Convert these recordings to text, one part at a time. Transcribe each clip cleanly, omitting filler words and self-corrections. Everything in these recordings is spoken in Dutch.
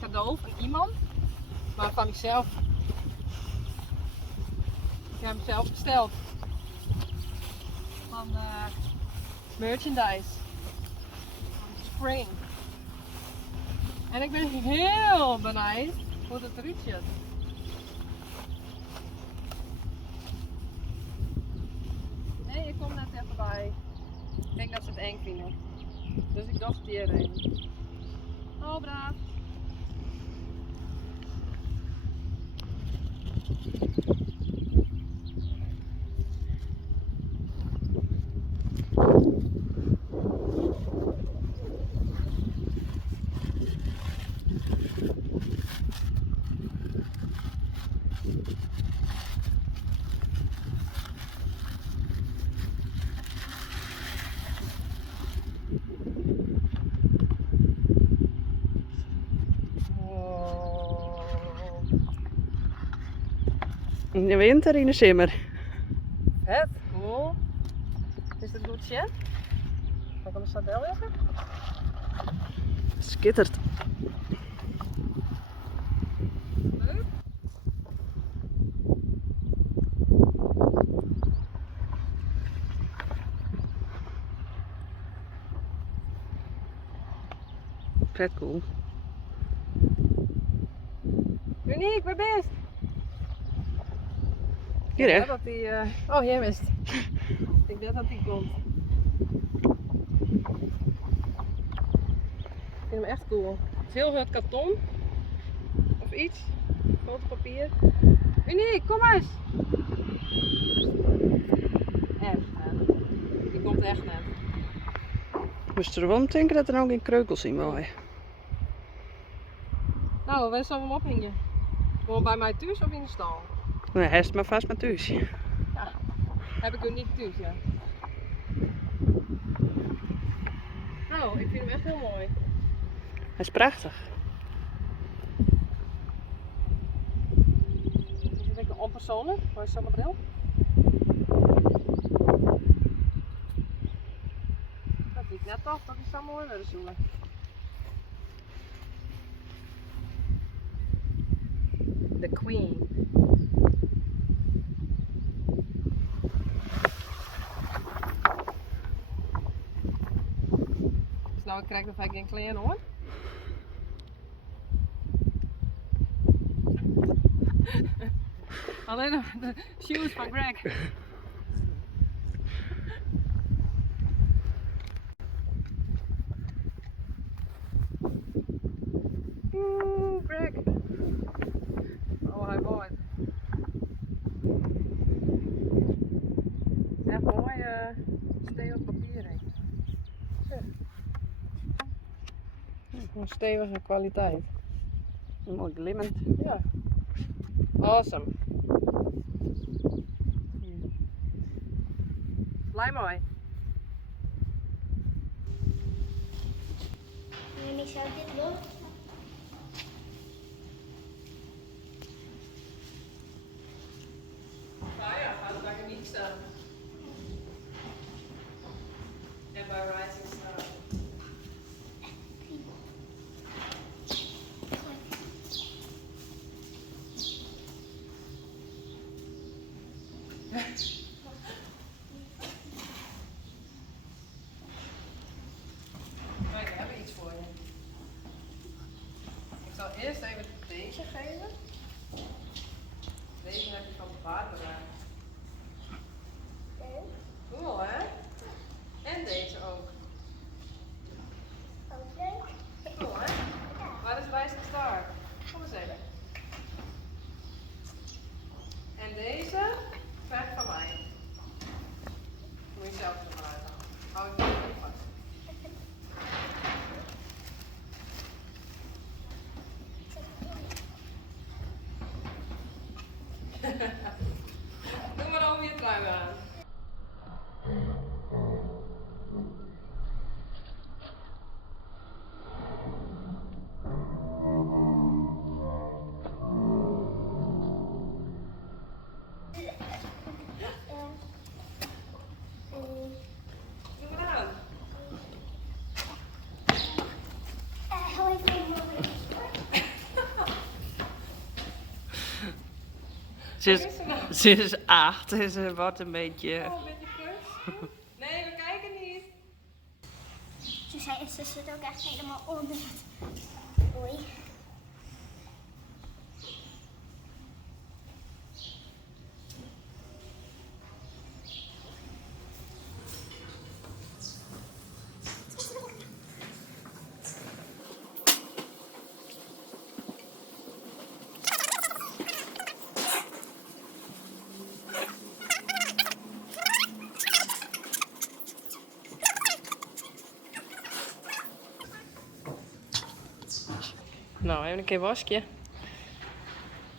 cadeau van iemand, maar van mezelf. Ik heb hem zelf besteld. Van merchandise. Van Spring. En ik ben heel benieuwd hoe het eruit ziet. Nee, ik kom net even bij. Ik denk dat ze het eng vinden. Dus ik dacht hierheen. Oh, braaf. In de winter, in de zomer. Het, cool. Is het goed, Jen? Ga ik hem een sadel leggen? Skittert. Leuk. Vet cool. Uniek, waar best? Hier hè? Ik denk dat hij, oh, jij wist. Ik denk dat hij komt. Ik vind hem echt cool. Veel het karton. Of iets. Fotopapier. Uniek, kom eens! Echt, hè? Die komt echt net. Moest er wel denken dat er ook geen kreukels in waaien. Nou, waar zullen we hem ophangen? Gewoon bij mij thuis of in de stal? Nee, hij is maar vast met thuis. Ja, heb ik Uniek thuis, ja. Nou, ik vind hem echt heel mooi. Hij is prachtig. Is het een beetje onpersoonlijk? Waar is zonnebril? Dat zie ik net toch, dat is zo mooi willen zoeken. The Queen. Dus nou, ik krijg nog geen kleren hoor. Alleen nog de shoes van Greg. Oeh, Greg. Oh, hij mooi. Echt mooi stevig papier. Hè. Een stevige kwaliteit. Mooi glimmend. Ja. Awesome. Blij mooi. En ik zou dit los. Nou ja, gaat het bij Uniek staan. En bij Rising staan. Kijk, we hebben iets voor je. Ik zal eerst even deze geven. Deze heb je van Barbara. Cool hè? En deze ook. Cool hè? Waar is Rising Star? Kom eens even. En deze krijg je van mij. Moet je zelf ervan uithalen. Hou ik even vast. Doe maar over je trui aan. Doe maar aan. Ze is 8 en ze wordt een beetje... Oh, ben je kus? Nee, we kijken niet. Ze zit ook echt helemaal onder het. Oei. Nou, even een keer wasje.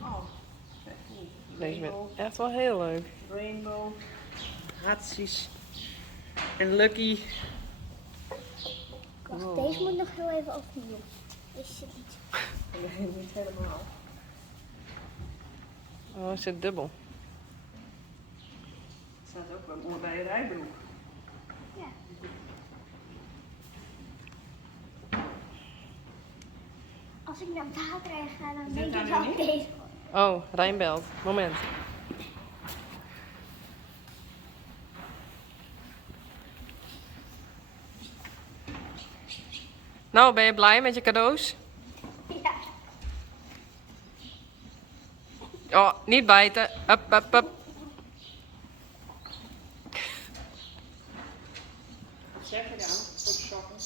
Oh, Deze bent echt wel heel leuk. rainbow. Hartjes. En Lucky. Wacht, deze moet nog heel even opnieuw. Deze zit niet. Nee, niet helemaal. Oh, het zit dubbel. Het staat ook wel mooi bij je rijbroek. Ja. Als ik naar water ga, dan Zit denk daar ik nu dat niet? deze. Oh, Rijn belt. Moment. Nou, ben je blij met je cadeaus? Ja. Oh, niet bijten. Up, up, up. Wat zeg je dan voor de sokken?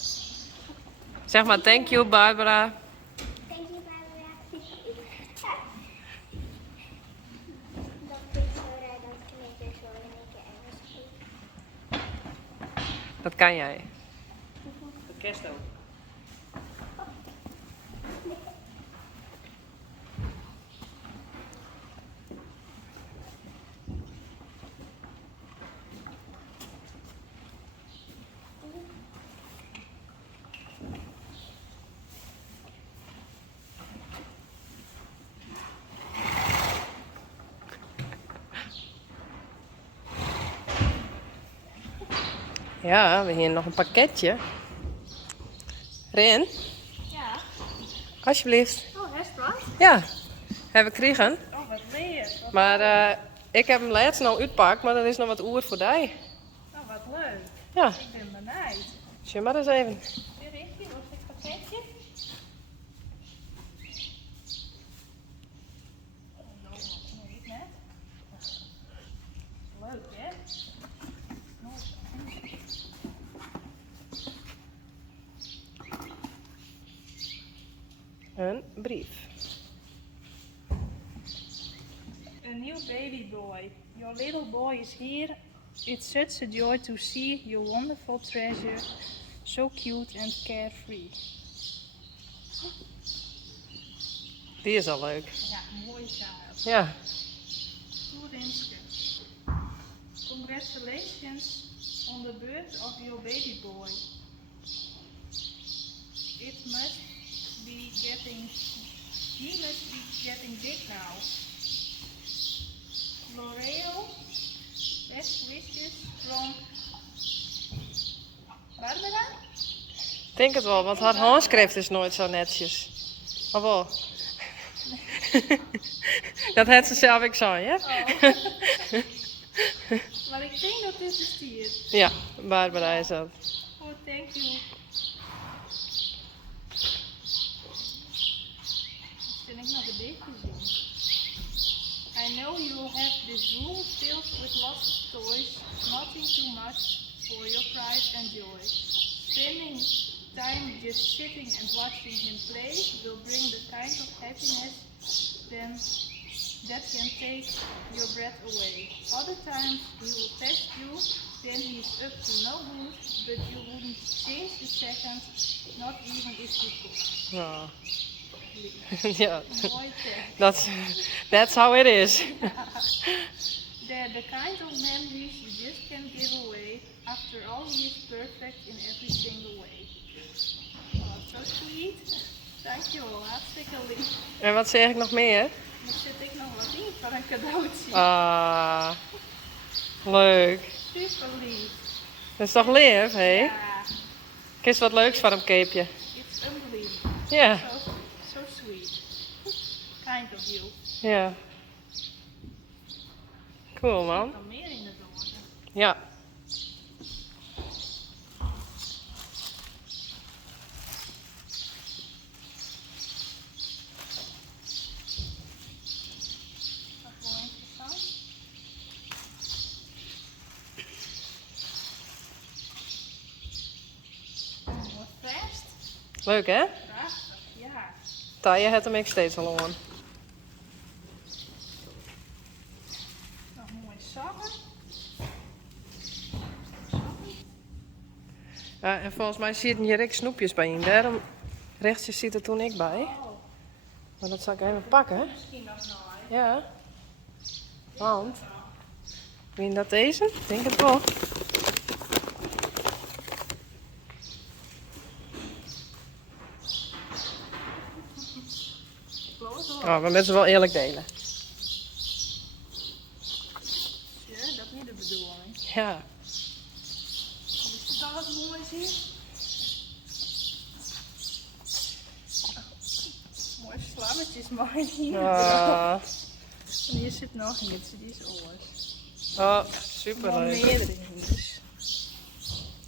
Zeg maar thank you, Barbara. Denk je bij me? Dat ik zo rijd, dan klinkt het zo in één keer Engels. Dat kan jij. De kerst ook. Ja, we hebben hier nog een pakketje. Rin, Ja. alsjeblieft. Oh, restaurant? Ja, hebben we gekregen. Oh, wat leer. Maar ik heb hem laatst al uitpakt, maar er is nog wat oer voor die. Oh, wat leuk. Ja, Ik ben benijd. zie maar eens even. Weer eentje, was dit pakketje? Oh, no, nee, net. Leuk, hè? Een brief. A new baby boy. Your little boy is here. It's such a joy to see your wonderful treasure. So cute and carefree. Die is al leuk. Ja, mooi child. Ja. Toerinske. Congratulations on the birth of your baby boy. He must be getting big now. L'Oreal, best wishes from Barbara? Ik denk het wel, want haar handschrift is nooit zo netjes. Of wel? Dat had ze zelf ook zo, ja? Maar ik denk dat dit is hier. Ja, Barbara is dat. Oh, thank you. Kan ik nog een beetje zien? I know you have this room filled with lots of toys, nothing too much for your pride and joy. Spending time just sitting and watching him play will bring the kind of happiness that can take your breath away. Other times he will test you, then he's up to no good, but you wouldn't change the second, not even if you could. Ja. Ja, Mooi tekst. that's how it is. They're the kind of memories you just can't give away. After all, he is perfect in every single way. Oh, so sweet. Dankjewel, hartstikke lief. En wat zeg ik nog meer? Dan zet ik nog wat in voor een cadeautje. Ah, leuk. Super lief. Dat is toch lief, hé? Ja, Kies wat leuks van hem, Keepje. it's unbelievable. Ja, So sweet. Kind of you. ja. Cool man. Dan meer in de doorn. Ja. Dat is wel interessant. Wat vast. Leuk hè? Prachtig, ja. Taya heeft hem ik steeds al aan. Nog mooi zakken. Ja, en volgens mij zitten hier ook snoepjes bij in. Daarom rechtjes zit er toen ik bij. Oh, Maar dat zal ik even pakken. misschien nog nooit. Ja. Want, wil je dat deze? Ik denk het wel. Close hoor. Oh, we moeten ze wel eerlijk delen. Ja, dat is niet de bedoeling. Ja. Is het al wat mooi zien? Mooie slammetjes, maar hier. Ah. En hier zit nog iets, die is oors. Oh, Nog superleuk. meer in dus.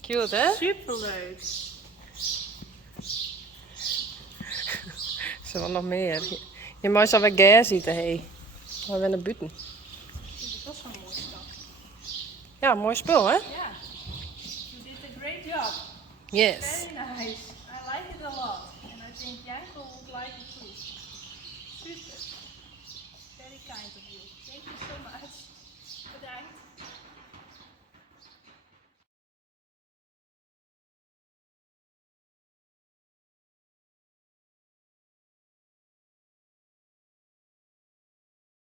Cute hè? Superleuk. Ze wel nog meer. Je mag zo weer gas eten, hé. We gaan naar buiten. Dit is ook zo'n mooi stap. Ja, mooi spul hè? Ja. You did a great job. Yes. Very nice.